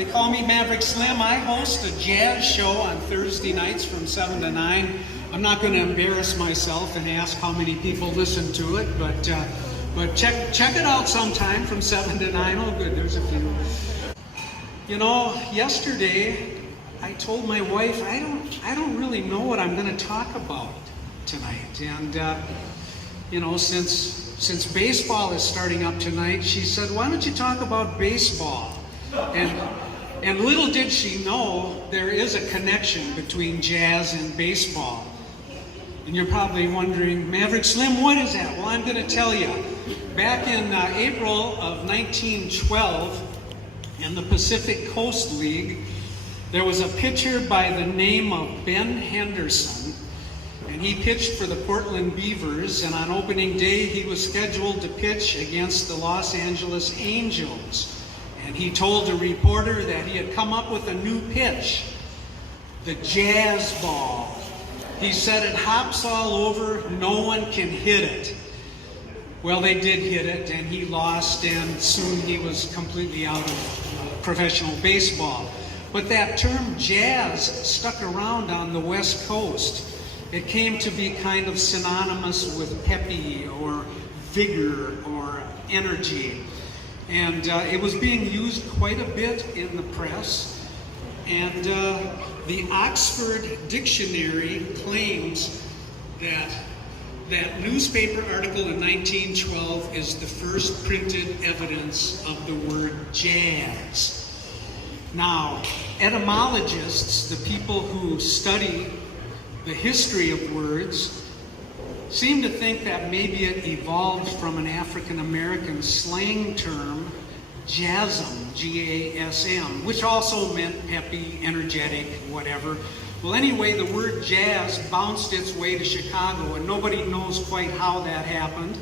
They call me Maverick Slim. I host a jazz show on Thursday nights from 7 to 9. I'm not going to embarrass myself and ask how many people listen to it, but check it out sometime from 7 to 9. Oh, good, there's a few. You know, yesterday I told my wife I don't really know what I'm going to talk about tonight, and you know, since baseball is starting up tonight, she said, "Why don't you talk about baseball?" And little did she know there is a connection between jazz and baseball. And you're probably wondering, Maverick Slim, what is that? Well, I'm going to tell you. Back in April of 1912, in the Pacific Coast League, there was a pitcher by the name of Ben Henderson, and he pitched for the Portland Beavers, and on opening day he was scheduled to pitch against the Los Angeles Angels. And he told a reporter that he had come up with a new pitch, the jazz ball. He said it hops all over, no one can hit it. Well, they did hit it, and he lost, and soon he was completely out of professional baseball. But that term jazz stuck around on the West Coast. It came to be kind of synonymous with peppy or vigor or energy. And it was being used quite a bit in the press. And the Oxford Dictionary claims that that newspaper article in 1912 is the first printed evidence of the word jazz. Now, etymologists, the people who study the history of words, seem to think that maybe it evolved from an African-American slang term, jasm, G-A-S-M, which also meant peppy, energetic, whatever. Well, anyway, the word jazz bounced its way to Chicago, and nobody knows quite how that happened.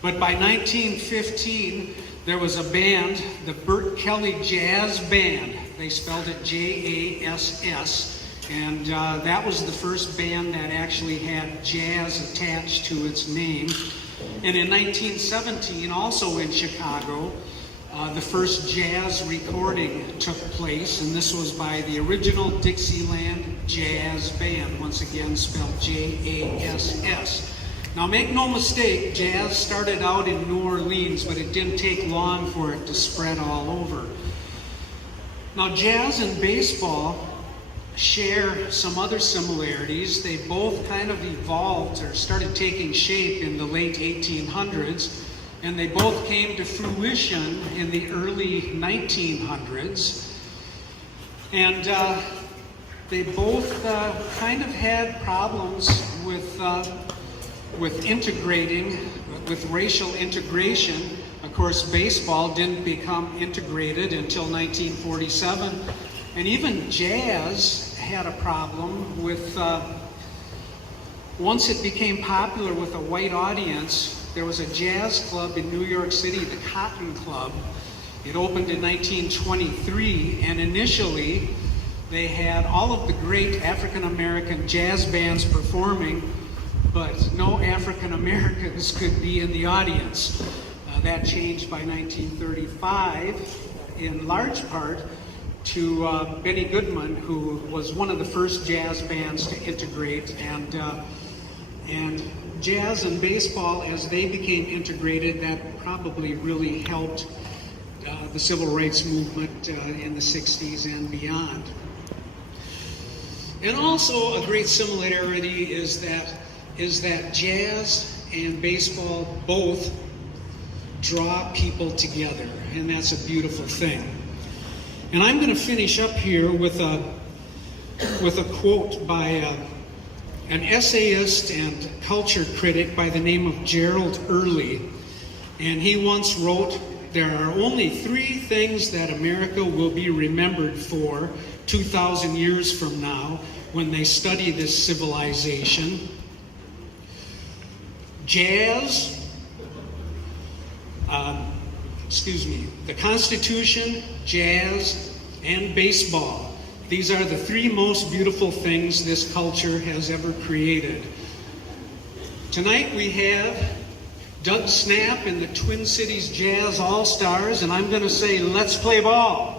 But by 1915, there was a band, the Burt Kelly Jazz Band. They spelled it J-A-S-S. And that was the first band that actually had jazz attached to its name. And in 1917, also in Chicago, the first jazz recording took place, and this was by the original Dixieland Jazz Band, once again spelled J-A-S-S. Now make no mistake, jazz started out in New Orleans, but it didn't take long for it to spread all over. Now jazz and baseball share some other similarities. They both kind of evolved or started taking shape in the late 1800s, and they both came to fruition in the early 1900s. And they both kind of had problems with integrating, with racial integration. Of course, baseball didn't become integrated until 1947. And even jazz had a problem with, once it became popular with a white audience, there was a jazz club in New York City, the Cotton Club. It opened in 1923, and initially they had all of the great African-American jazz bands performing, but no African-Americans could be in the audience. That changed by 1935, in large part to Benny Goodman, who was one of the first jazz bands to integrate, and jazz and baseball, as they became integrated, that probably really helped the civil rights movement in the 60s and beyond. And also a great similarity is that jazz and baseball both draw people together, and that's a beautiful thing. And I'm going to finish up here with a quote by an essayist and culture critic by the name of Gerald Early. And he once wrote, "There are only 3 things that America will be remembered for 2,000 years from now when they study this civilization: jazz, the Constitution, jazz, and baseball. These are the 3 most beautiful things this culture has ever created." Tonight we have Doug Snap and the Twin Cities Jazz All-Stars, and I'm going to say, let's play ball.